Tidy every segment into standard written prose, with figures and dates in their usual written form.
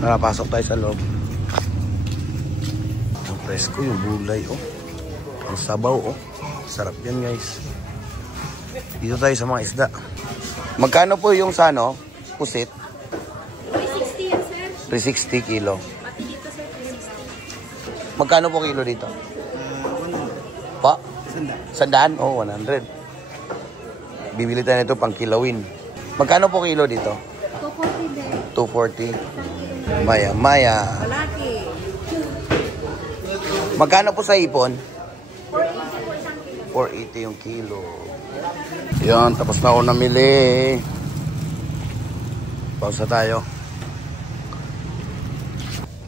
Nakapasok tayo sa loob. Ang presko, yung gulay, oh. Ang sabaw, oh. Sarap yan, guys. Dito tayo sa mga isda. Magkano po yung sa ano? Pusit? 360 yan, sir. 360 kilo. Pati dito, sir, 360. Magkano po kilo dito? Pa? Sandaan? Oh, 100. Bibili tayo nito pang kilawin. Magkano po kilo dito? 240 din. 240. Maya, maya. Malaki. Magkano po sa ipon? 480 po isang kilo. 480 yung kilo. Yan, tapos na ako namili. Pausa tayo.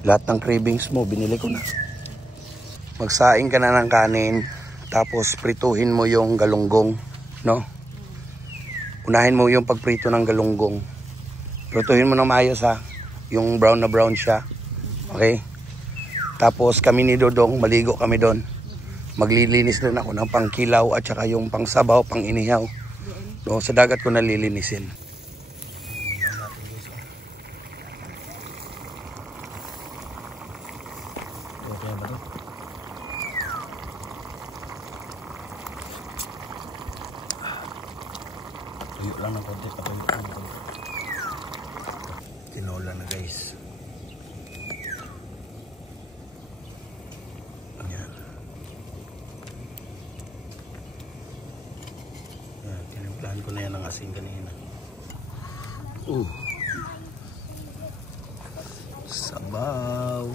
Lahat ng cravings mo, binili ko na. Magsaing ka na ng kanin, tapos prituhin mo yung galunggong, no? Unahin mo yung pagprito ng galunggong. Prituhin mo ng maayos, ha? Yung brown na brown siya. Okay? Tapos kami ni Dodong, maligo kami doon. Maglilinis rin ako ng pangkilaw at saka yung pangsabaw, pang inihaw. No, sa dagat ko nalilinisin. Okay ba to? Tuyo lang ng konti, patuyo lang ng konti. Tinola na, guys. Ayan. Ayan, tinimplahan ko na yan ng asin kanina. Sabaw.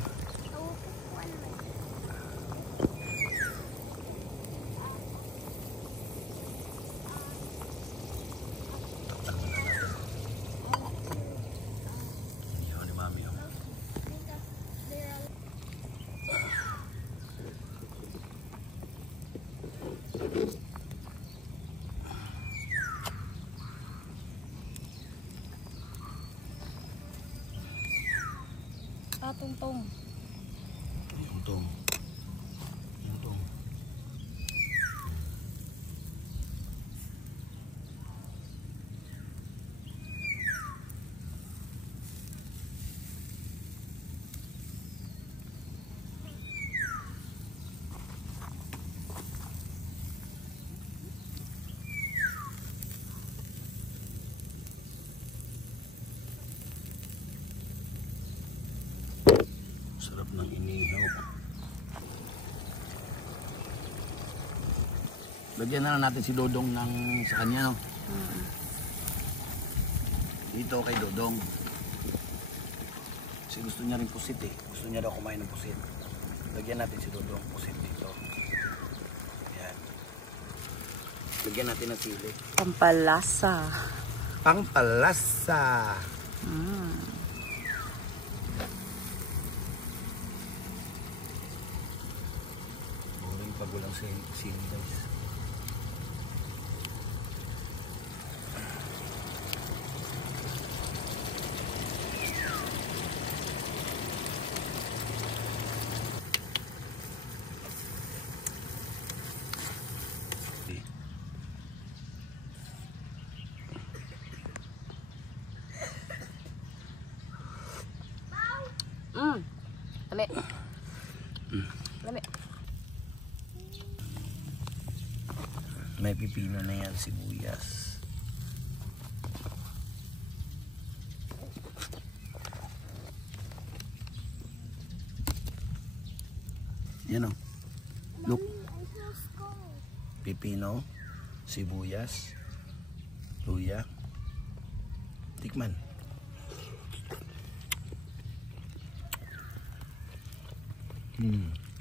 Tungtong. Yung tong. Yung tong. Sarap ng inihaw. Lagyan na natin si Dodong ng sa kanya, no? Dito kay Dodong. Kasi gusto niya rin pusit, eh. Gusto niya daw kumain ng pusit. Lagyan natin si Dodong pusit dito. Ayan. Lagyan natin ng sili. Pampalasa. Pampalasa. Pag walang sili, guys. Lami. Lami. May pipino na yan, sibuyas. Yan o. Look. Pipino, sibuyas, luya. Tikman. Dami.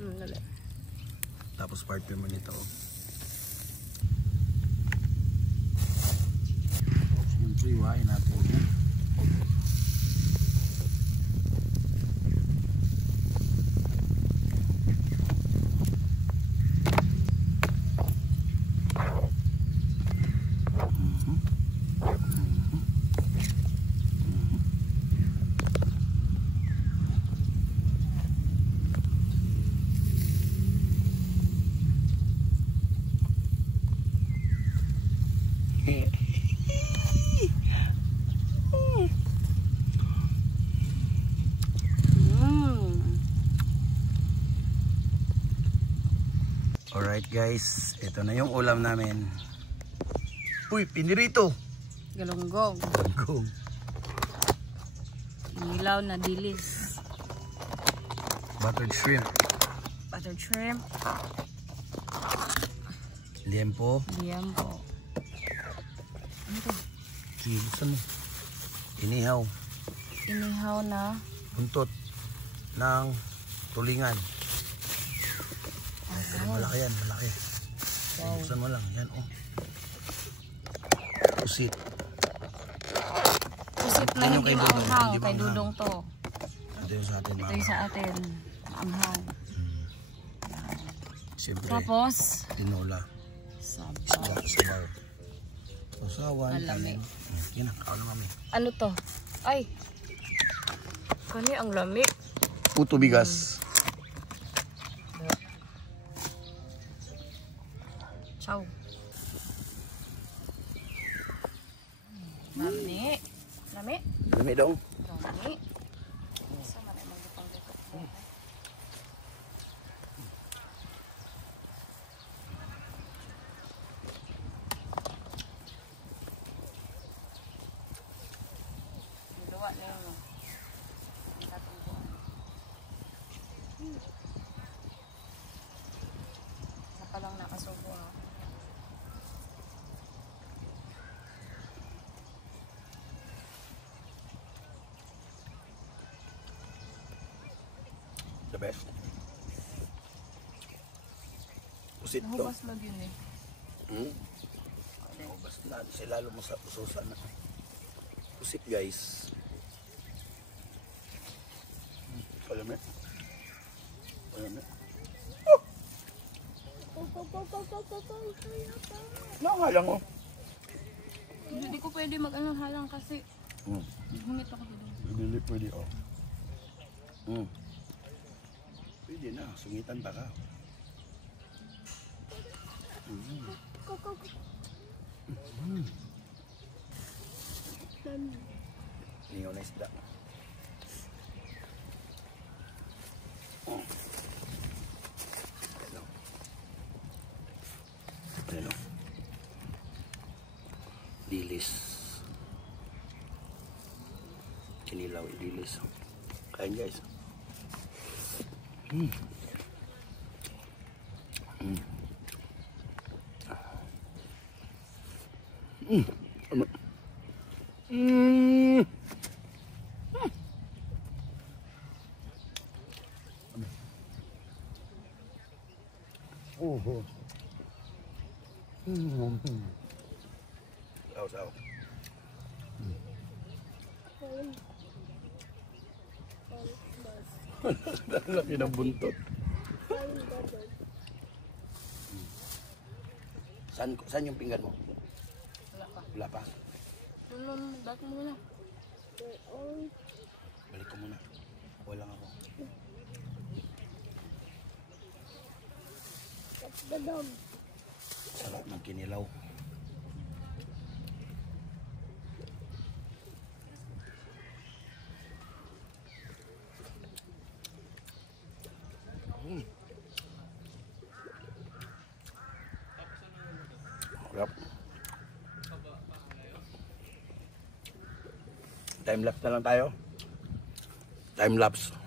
Dami. Tapos partner mo nito. Siyempre, iwain natin yan. Alright guys, ito na yung ulam namin. Uy, pinirito. Galunggong. Galunggong. Nilaw na dilis. Buttered shrimp. Buttered shrimp. Liempo. Liempo. Ano to? Sige, gusto mo. Inihaw. Inihaw na. Buntot ng tulingan. Malaki yan, malaki. Wow. Buksan mo lang, yan oh. Pusit. Pusit na Yung hindi kay Dudong, maanghang. hindi Kay maanghang. Dudong to. Ito yung sa atin, Ito mama. yung sa atin. Maanghang. Siyempre, Tapos, tinola. sabaw. Sabaw. Usawan. Malami. Yan na, kaon na mami. Ano to? Ay! Kani ang lami. Puto bigas. Chow. Lami. Lami? Lami daw. Lami. Isa man ay magdutong-dutok ko. Niluwa na yun. Isa pa lang nakasubo ha. The best. Pusit to. Nahubas lang yun eh. Nahubas na. Sila lalo mo sa ususan na. Pusit guys. Alam mo? Alam mo? Nakahalang oh. Hindi ko pwede mag-anong halang kasi humit ako dito. Hindi pwede oh. Pwede na, sungitan pa ka. Lingaw na isda. Ano? Dilis. Kinilaw, dilis. Kain guys. Saw. Laki ng buntot. Saan yung pinggan mo? Wala pa. Wala pa? Balik mo muna. Balik ko muna. Wala ako. Sarap ng kinilaw. Sarap. Time lapse na lang tayo. Time lapse.